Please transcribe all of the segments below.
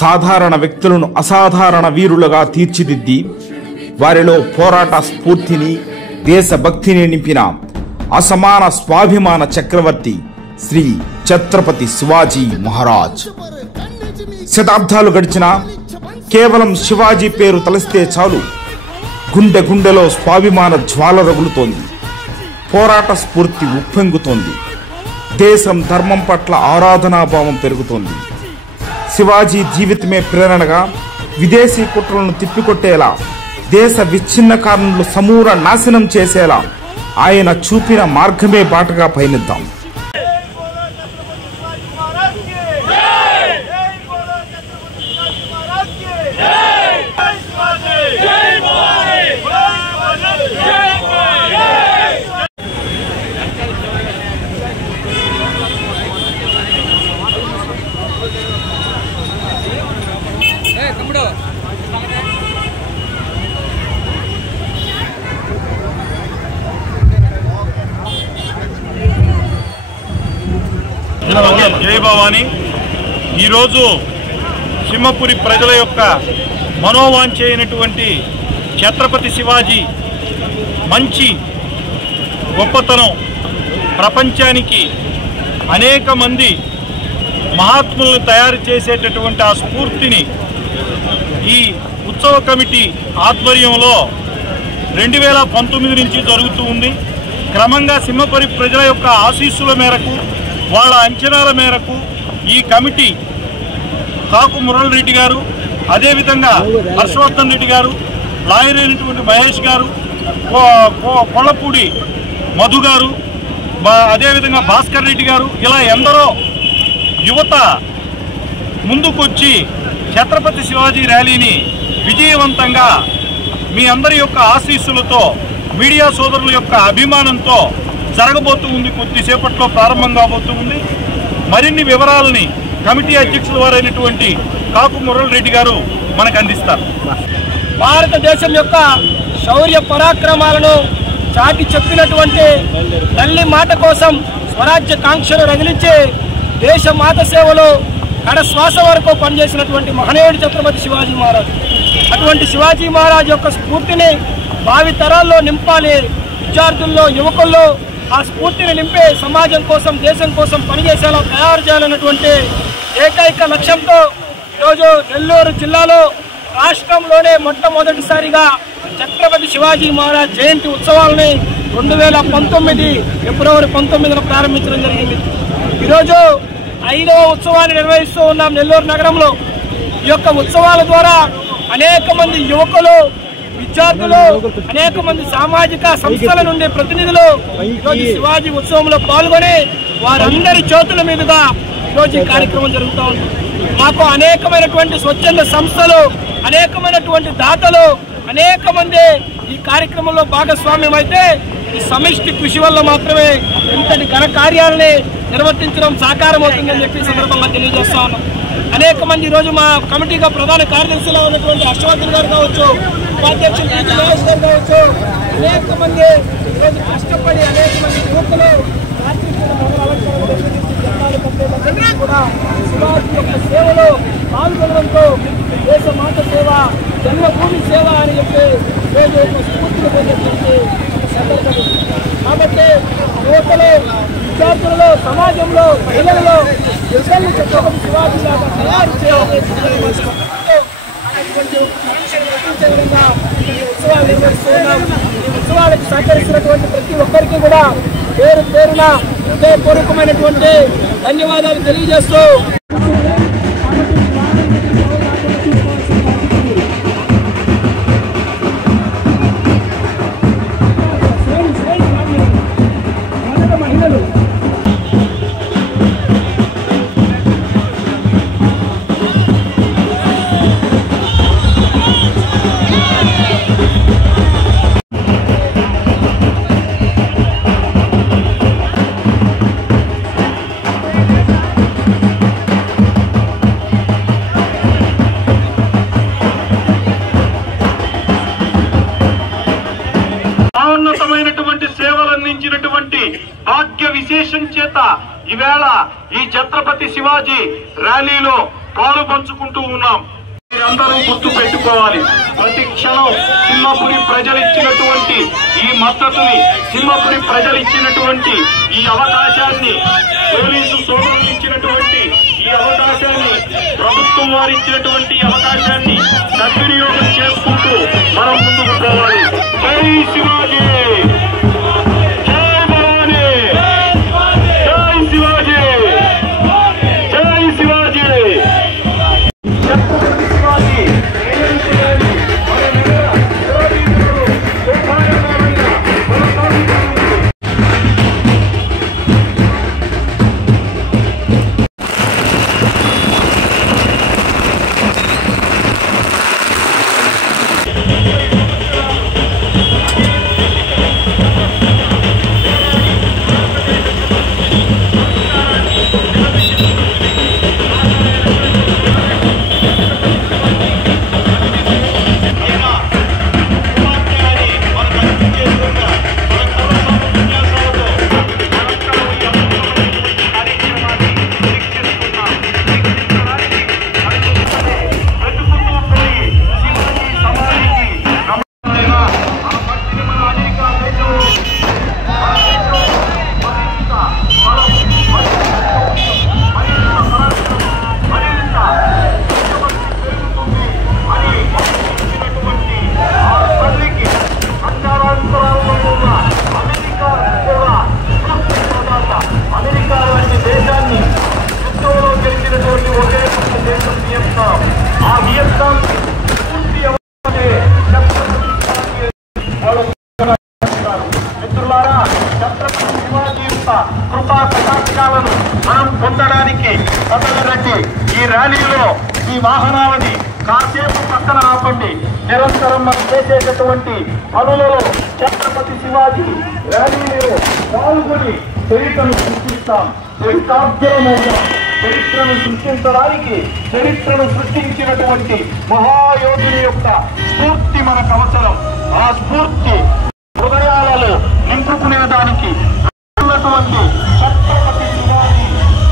సాధారణ వ్యక్తులను అసాధారణ వీరులుగా తీర్చిదిద్ది వారిలో పోరాట స్ఫూర్తిని దేశభక్తిని నింపిన అసమాన స్వాభిమాన చక్రవర్తి శ్రీ ఛత్రపతి శివాజీ మహారాజ్. శతాబ్దాలు గడిచినా కేవలం శివాజీ పేరు తలస్తే చాలు గుండె గుండెలో స్వాభిమాన జ్వాల రగులుతోంది, పోరాట స్ఫూర్తి ఉప్పొంగుతోంది, దేశం ధర్మం పట్ల ఆరాధనాభావం పెరుగుతోంది. శివాజీ జీవితమే ప్రేరణగా విదేశీ కుట్రలను తిప్పికొట్టేలా, దేశ విచ్ఛిన్నకారులు సమూల నాశనం చేసేలా ఆయన చూపిన మార్గమే బాటగా పయనిద్దాం. జై భవాని. ఈరోజు సింహపురి ప్రజల యొక్క మనోవాంఛ అయినటువంటి ఛత్రపతి శివాజీ మంచి గొప్పతనం ప్రపంచానికి అనేక మంది మహాత్ములను తయారు చేసేటటువంటి ఆ స్ఫూర్తిని ఈ ఉత్సవ కమిటీ ఆధ్వర్యంలో 2019 నుంచి జరుగుతూ ఉంది. క్రమంగా సింహపురి ప్రజల యొక్క ఆశీస్సుల మేరకు, వాళ్ళ అంచనాల మేరకు ఈ కమిటీ కాకు మురళి రెడ్డి గారు, అదేవిధంగా హర్షవర్ధన్ రెడ్డి గారు, లాయర్ అయినటువంటి మహేష్ గారు, కొల్లపూడి మధు గారు, అదేవిధంగా భాస్కర్ రెడ్డి గారు, ఇలా ఎందరో యువత ముందుకొచ్చి ఛత్రపతి శివాజీ ర్యాలీని విజయవంతంగా మీ అందరి యొక్క ఆశీస్సులతో, మీడియా సోదరుల యొక్క అభిమానంతో జరగబోతూ ఉంది. కొద్దిసేపట్లో ప్రారంభం కాబోతూ ఉంది. మరిన్ని వివరాలని కమిటీ అధ్యక్షుల వారైనటువంటి కాకు మురళి రెడ్డి గారు మనకు అందిస్తారు. భారతదేశం యొక్క శౌర్య పరాక్రమాలను చాటి చెప్పినటువంటి తల్లి మాట కోసం స్వరాజ్య కాంక్షను రగిలించి దేశ మాత సేవలో కడశ్వాస వరకు పనిచేసినటువంటి మహనీయుడు ఛత్రపతి శివాజీ మహారాజ్. అటువంటి శివాజీ మహారాజ్ యొక్క స్ఫూర్తిని భావి తరాల్లో నింపాలి. విద్యార్థుల్లో, యువకుల్లో ఆ స్ఫూర్తిని నింపే సమాజం కోసం, దేశం కోసం పనిచేసేలా తయారు చేయాలన్నటువంటి ఏకైక లక్ష్యంతో ఈరోజు నెల్లూరు జిల్లాలో రాష్ట్రంలోనే మొట్టమొదటిసారిగా ఛత్రపతి శివాజీ మహారాజ్ జయంతి ఉత్సవాలని 2019 ఫిబ్రవరి 19న ప్రారంభించడం జరిగింది. ఈరోజు 5వ ఉత్సవాన్ని నిర్వహిస్తూ ఉన్నాం నెల్లూరు నగరంలో. ఈ యొక్క ఉత్సవాల ద్వారా అనేక మంది యువకులు, విద్యార్థులు, అనేక మంది సామాజిక సంస్థల నుండి ప్రతినిధులు ఈరోజు శివాజీ ఉత్సవంలో పాల్గొని వారందరి చేతుల మీదుగా ఈరోజు ఈ కార్యక్రమం జరుగుతూ ఉంది. మాకు అనేకమైనటువంటి స్వచ్ఛంద సంస్థలు, అనేకమైనటువంటి దాతలు, అనేక మంది ఈ కార్యక్రమంలో భాగస్వామ్యం అయితే ఈ సమిష్టి కృషి వల్ల మాత్రమే ఇంతటి ఘన కార్యాలని నిర్వర్తించడం సాకారం అవుతుందని చెప్పి సందర్భంగా తెలియజేస్తా ఉన్నాం. అనేక మంది ఈరోజు మా కమిటీగా ప్రధాన కార్యదర్శిలో ఉన్నటువంటి హర్షవర్ధన్ గారు కావచ్చు, ఉపాధ్యక్షులు మహేష్ గారు కావచ్చు, అనేక మంది ఈరోజు కష్టపడి అనేక మంది యువకులు కూడా శివాజీ యొక్క సేవలో పాల్గొనడంతో దేశ మాత సేవ, జన్మభూమి సేవ అని చెప్పి రోజు ఒక స్ఫూర్తిని పొందేటువంటి సందర్భం. కాబట్టి యువతలో, విద్యార్థులలో, సమాజంలో, మహిళలలో యువతల్ని ఛత్రపతి శివాజీ లాగా తయారు చేయాలని ఉత్సవాలు నిర్వహిస్తూ ఉన్నాం. ఈ ఉత్సవాలకు సహకరిస్తున్నటువంటి ప్రతి ఒక్కరికి కూడా పేరు పేరున హృదయపూర్వకమైనటువంటి ధన్యవాదాలు తెలియజేస్తూ భాగ్య విశేషం చేత ఈవేళ ఈ ఛత్రపతి శివాజీ ర్యాలీలో పాలు పంచుకుంటూ ఉన్నాం. మీరందరూ గుర్తు పెట్టుకోవాలి. ప్రతి క్షణం సింహపురి ప్రజలు ఇచ్చినటువంటి ఈ మద్దతుని, సింహపురి ప్రజలు ఇచ్చినటువంటి ఈ అవకాశాన్ని, పోలీసు సోదరులు ఇచ్చినటువంటి ఈ అవకాశాన్ని, ప్రభుత్వం వారు ఇచ్చినటువంటి అవకాశాన్ని సద్వినియోగం చేసుకుంటూ మనం ముందుకు పోవాలి. జై శివాజీ, జై భవానీ, జై శివాజీ, జై శివాజీ. మనం పొందడానికి రండి. ఈ ర్యాలీలో ఈ వాహనాలని కాసేపు పక్కన ఆపండి. నిరంతరం మనం చేసేటటువంటి పనులలో ఛత్రపతి శివాజీ ర్యాలీలో పాల్గొని చరిత్రను సృష్టిస్తాం. చరిత్రను సృష్టించడానికి చరిత్రను సృష్టించినటువంటి మహాయోధుని యొక్క స్ఫూర్తి మనకు అవసరం. ఆ స్ఫూర్తి హృదయాలలో నింపుకునేదానికి ఉన్నటువంటి ఛత్రపతి శివాజీ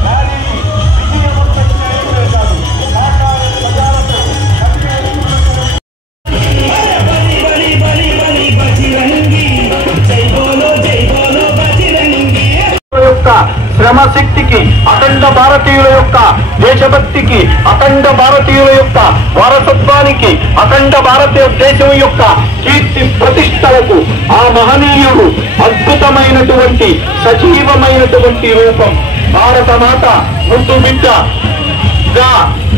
ర్యాలీని విజయవంతం చేయడమే కాదు, ప్రజాలతో యొక్క శ్రమశక్తికి, అఖండ భారతీయుల యొక్క దేశభక్తికి, అఖండ భారతీయుల యొక్క వారసత్వానికి, అఖండ భారతదేశం యొక్క కీర్తి ప్రతిష్టలకు ఆ మహనీయుడు అద్భుతమైనటువంటి సజీవమైనటువంటి రూపం. భారత మాత ముందు బిడ్డ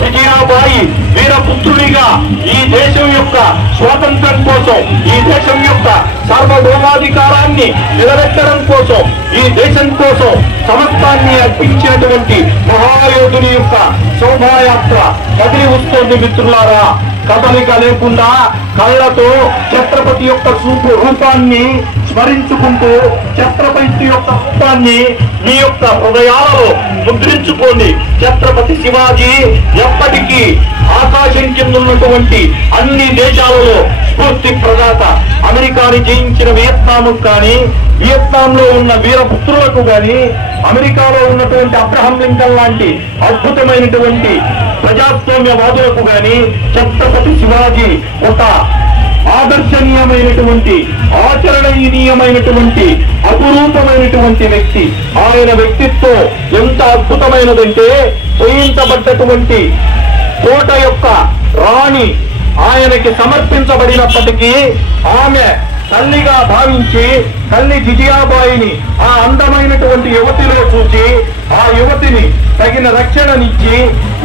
విజయాబాయి వీరపుత్రుడిగా ఈ దేశం యొక్క స్వాతంత్రం కోసం, ఈ దేశం యొక్క సార్వభౌమాధికారాన్ని నిలబెట్టడం కోసం, ఈ దేశం కోసం సమస్తాన్ని అర్పించినటువంటి మహాయోధుని యొక్క శోభాయాత్ర కదిలి వస్తోంది. మిత్రులారా, కదలిక లేకుండా కళ్ళతో ఛత్రపతి యొక్క రూపాన్ని స్మరించుకుంటూ ఛత్రపతి యొక్క రూపాన్ని మీ యొక్క హృదయాలలో ముద్రించుకోండి. ఛత్రపతి శివాజీ ఎప్పటికీ ఆకాశం కింద ఉన్నటువంటి అన్ని దేశాలలో స్ఫూర్తి ప్రదాత. అమెరికాని జయించిన వియత్నాంకు కానీ, వియత్నాంలో ఉన్న వీరపుత్రులకు కానీ, అమెరికాలో ఉన్నటువంటి అబ్రహం లింకన్ లాంటి అద్భుతమైనటువంటి ప్రజాస్వామ్యవాదులకు కానీ ఛత్రపతి శివాజీ ఒక ఆదర్శనీయమైనటువంటి, ఆచరణీయమైనటువంటి, అపురూపమైనటువంటి వ్యక్తి. ఆయన వ్యక్తిత్వం ఎంత అద్భుతమైనదంటే, జయించబడ్డటువంటి కోట యొక్క రాణి ఆయనకి సమర్పించబడినప్పటికీ ఆమె తల్లిగా భావించి తల్లి జిజియాబాయిని ఆ అందమైనటువంటి యువతిలో చూసి ఆ యువతిని తగిన రక్షణనిచ్చి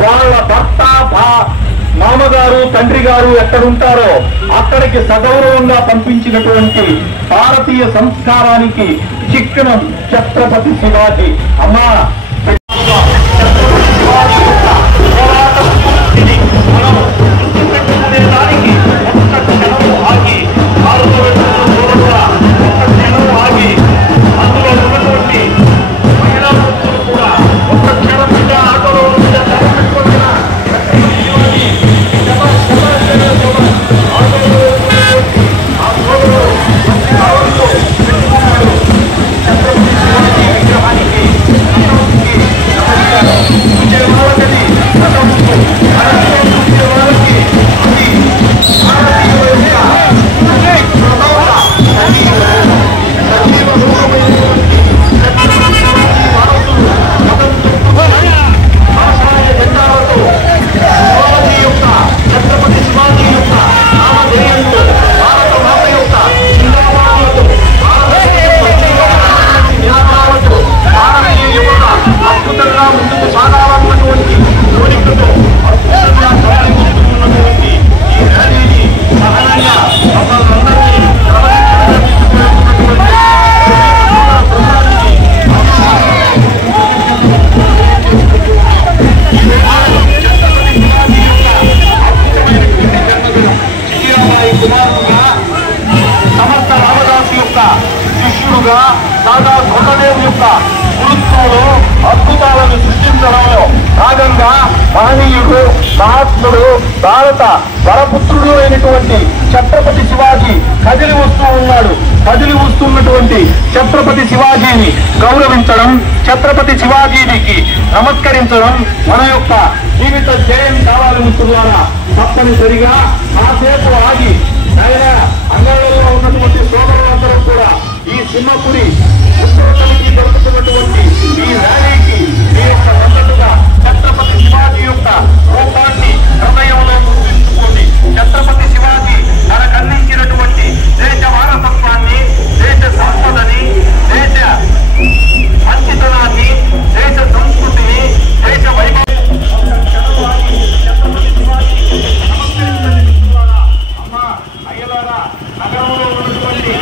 వాళ్ళ భర్త మామగారు తండ్రి గారు ఎక్కడుంటారో అక్కడికి సగౌరవంగా పంపించినటువంటి భారతీయ సంస్కారానికి చిహ్నం ఛత్రపతి శివాజీ. అమ్మా, అద్భుతాలను సృష్టించడంలో భాగంగా మహనీయుడు, మహాత్ముడు, భారత వరపుత్రుడు అయినటువంటి ఛత్రపతి శివాజీ కదిలి వస్తూ ఉన్నాడు. కదిలి వస్తున్నటువంటి ఛత్రపతి శివాజీని గౌరవించడం, ఛత్రపతి శివాజీకి నమస్కరించడం మన యొక్క జీవిత ధ్యేయం కావాలి మిత్రులారా. తప్పనిసరిగా కాసేపు ఆగి ఆయన అంగళ్ళలో ఉన్నటువంటి సోదరులందరూ కూడా ఈ సింహపురి ఉత్తరానికి దొరుకుతున్నటువంటి ఈ ర్యాలీకి మీ యొక్క మద్దతుగా ఛత్రపతి శివాజీ యొక్క రూపాన్ని హృదయంలో గుర్తుంచుకోండి. ఛత్రపతి శివాజీ తనకు అందించినటువంటి దేశ వారసత్వాన్ని, దేశ సంపదని, దేశ మంచితనాన్ని, దేశ సంస్కృతిని, దేశ వైభవం నగరంలో ఉన్నటువంటి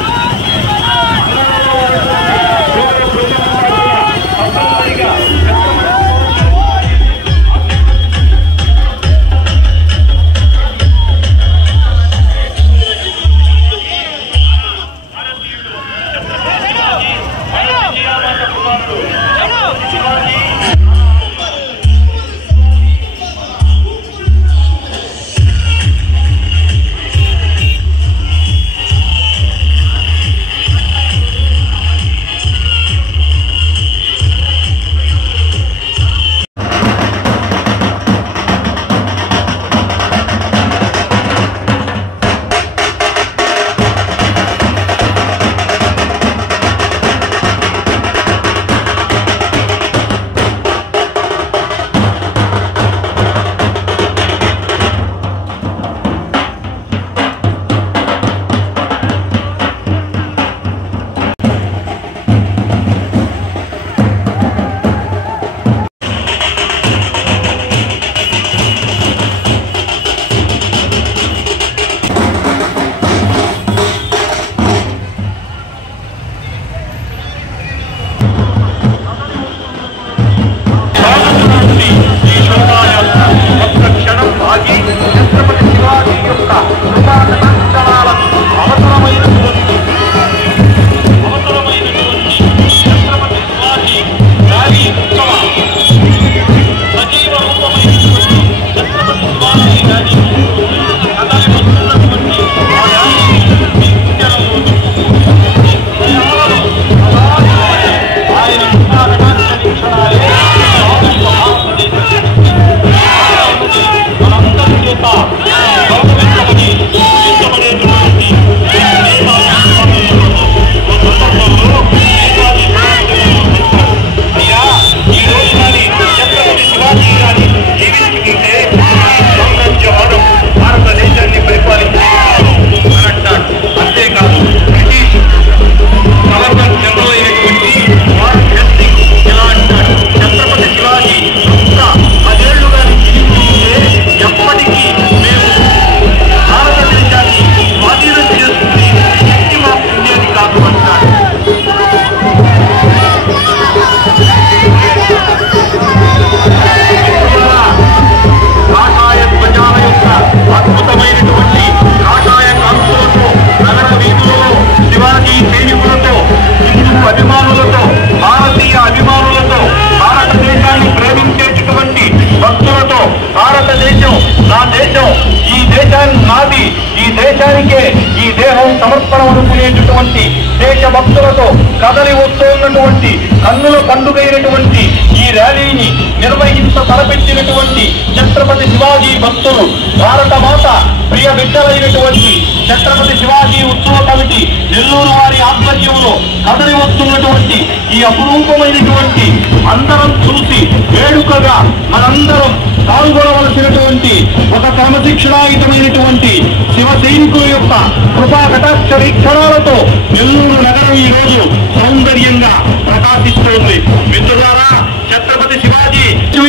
సమర్పణ అనుకునేటటువంటి దేశభక్తులతో కదలి వస్తున్నటువంటి కన్నుల పండుగైనటువంటి ఈ ర్యాలీని నిర్వహించ తలపెట్టినటువంటి ఛత్రపతి శివాజీ భక్తులు, భారత మాత ప్రియ బిడ్డలైనటువంటి ఛత్రపతి శివాజీ ఉత్సవ కమిటీ నెల్లూరు వారి ఆధ్వర్యంలో కదలి వస్తున్నటువంటి ఈ అపురూపమైనటువంటి అందరం చూసి వేడుకగా మనందరం పాల్గొనవలసినటువంటి ఒక క్రమశిక్షణాయుతమైనటువంటి శివ సైనికుల యొక్క కృపా కటాక్ష వీక్షణాలతో నెల్లూరు నగరం ఈ రోజు సౌందర్యంగా ప్రకాశిస్తోంది. మిత్రులారా, ఛత్రపతి శివాజీ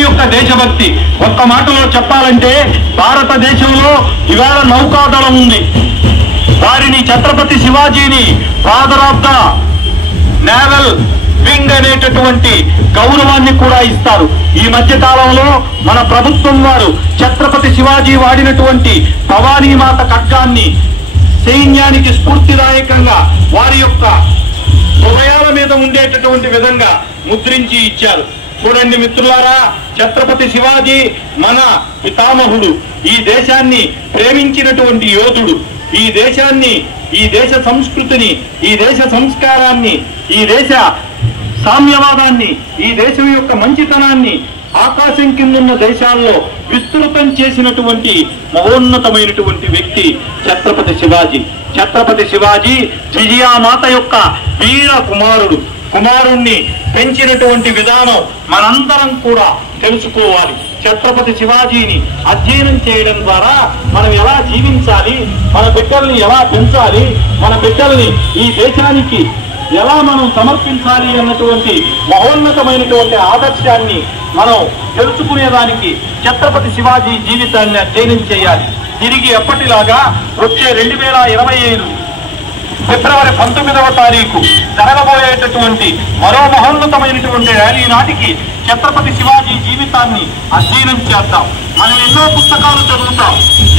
యొక్క దేశభక్తి ఒక్క మాటలో చెప్పాలంటే భారతదేశంలో ఇవాళ నౌకాదళం ఉంది. వారిని ఛత్రపతి శివాజీని father of the naval wing అనేటటువంటి గౌరవాన్ని కూడా ఇస్తారు. ఈ మధ్య కాలంలో మన ప్రభుత్వం వారు ఛత్రపతి శివాజీ వాడినటువంటి భవానీమాత ఖడ్గాన్ని సైన్యానికి స్ఫూర్తిదాయకంగా వారి యొక్క హృదయాల మీద ఉండేటటువంటి విధంగా ముద్రించి ఇచ్చారు. చూడండి మిత్రులారా, ఛత్రపతి శివాజీ మన పితామహుడు, ఈ దేశాన్ని ప్రేమించినటువంటి యోధుడు, ఈ దేశాన్ని, ఈ దేశ సంస్కృతిని, ఈ దేశ సంస్కారాన్ని, ఈ దేశ సామ్యవాదాన్ని, ఈ దేశం యొక్క మంచితనాన్ని ఆకాశం కిందున్న దేశాల్లో విస్తృతం చేసినటువంటి మహోన్నతమైనటువంటి వ్యక్తి ఛత్రపతి శివాజీ. ఛత్రపతి శివాజీ విజయామాత యొక్క వీర కుమారుణ్ణి పెంచినటువంటి విధానం మనందరం కూడా తెలుసుకోవాలి. ఛత్రపతి శివాజీని అధ్యయనం చేయడం ద్వారా మనం ఎలా జీవించాలి, మన బిడ్డల్ని ఎలా పెంచాలి, మన బిడ్డల్ని ఈ దేశానికి ఎలా మనం సమర్పించాలి అన్నటువంటి మహోన్నతమైనటువంటి ఆదర్శాన్ని మనం తెలుసుకునేదానికి ఛత్రపతి శివాజీ జీవితాన్ని అధ్యయనం చేయాలి. తిరిగి ఎప్పటిలాగా వచ్చే 2025 ఫిబ్రవరి 19వ తారీఖు జరగబోయేటటువంటి మరో మహోన్నతమైనటువంటి ర్యాలీ నాటికి ఛత్రపతి శివాజీ జీవితాన్ని అధ్యయనం చేద్దాం. మనం ఎన్నో పుస్తకాలు చదువుతాం,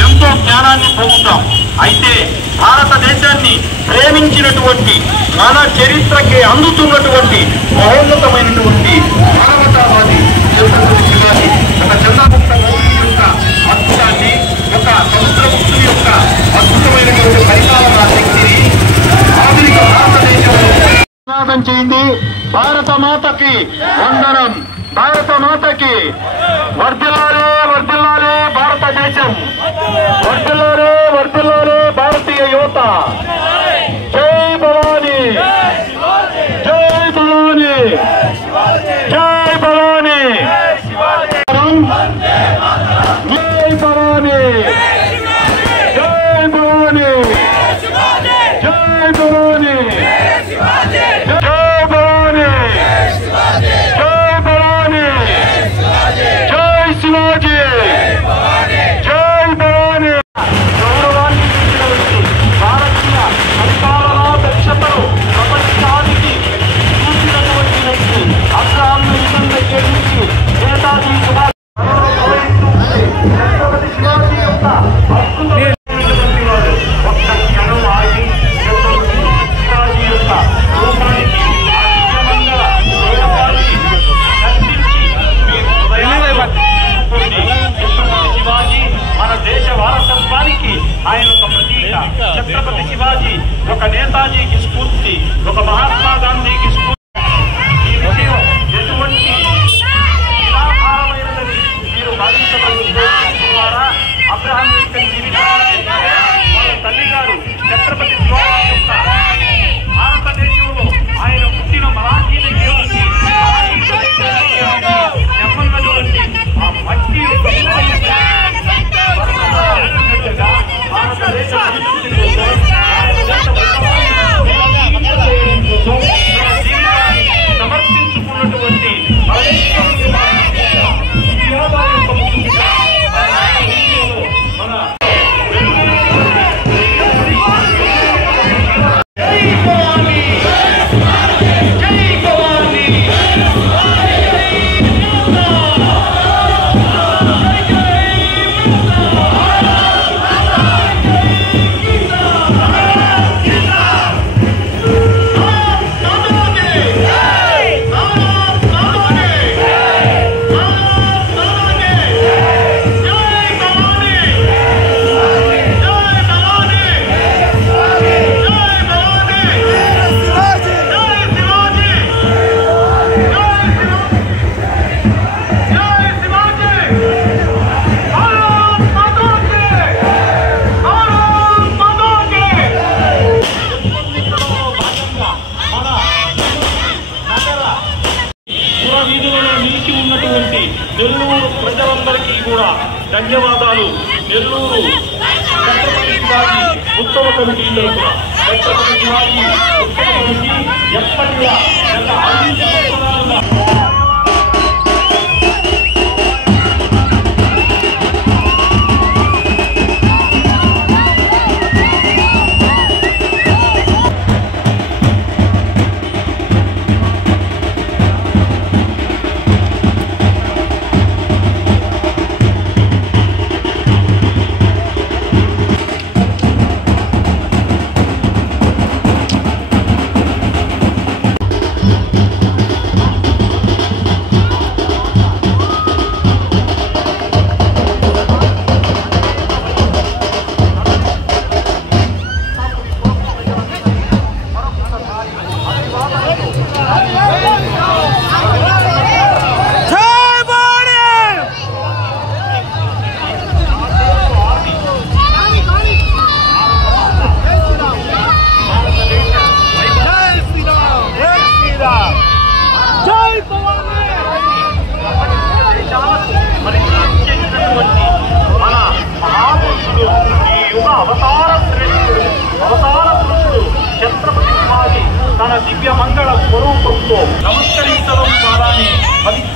ఎంతో జ్ఞానాన్ని పొందుతాం. అయితే భారతదేశాన్ని ప్రేమించినటువంటి, మన చరిత్రకి అందుతున్నటువంటి మహోన్నతమైనటువంటి మానవతావాది ఛత్రపతి శివాజీ ఒక చంద్రగుప్త మౌర్యుని యొక్క అద్భుతాన్ని, ఒక సముద్రగుప్తుని యొక్క అద్భుతమైనటువంటి పరిపాలనా శక్తిని ఆధునిక భారతదేశంలో నినాదం చేయింది. భారత మాతకి వందనం, భారత మాతకి వర్ధిల్లాలే, వర్ధిల్లాలే భారతదేశం, వర్ధిల్లాలే, వర్ధిల్లాలే భారతీయ యువత. జై భవానీ, జై భవానీ, జై భవానీ, జై భవానీ, జై భవానీ, జై భవానీ, ఆయన ఒక ప్రతీక. ఛత్రపతి శివాజీ ఒక నేతాజీకి స్ఫూర్తి, ఒక మహాత్మా గాంధీకి స్ఫూర్తి. ఈ విషయం ఎటువంటి నిరాధారమైనదని మీరు భావించగలుగుతున్నారా? అబ్రహాం లింకన్ జీవితాన్ని వాళ్ళ తల్లిగారు ఛత్రపతి శివాజీ యొక్క భారతదేశంలో ఆయన పుట్టిన మరాఠీ దగ్గర నుంచి నెమ్మన్నటువంటి ఆ మట్టి సమర్పించుకున్నటువంటి నెల్లూరు ప్రజలందరికీ కూడా ధన్యవాదాలు. నెల్లూరు ఛత్రపతి శివాజీ ఉత్సవ కమిటీ తరఫున ఛత్రపతి శివాజీ ఉత్సవ కమిటీ ఎప్పటిలా గత 5 సంవత్సరాలుగా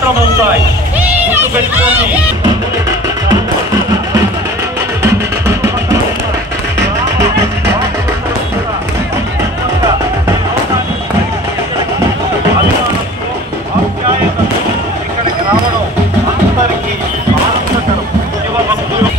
పవిత్రమవుతాయి. గుర్తుపెట్టుకోండి. ఇక్కడికి రావడం అందరికీ ఆనందకరం. శివభక్తులు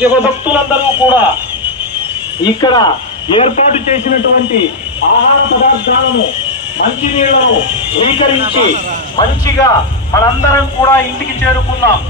శివభక్తులందరూ కూడా ఇక్కడ ఏర్పాటు చేసినటువంటి ఆహార పదార్థాలను, మంచినీళ్లను స్వీకరించి మంచిగా మనందరం కూడా ఇంటికి చేరుకున్నాం.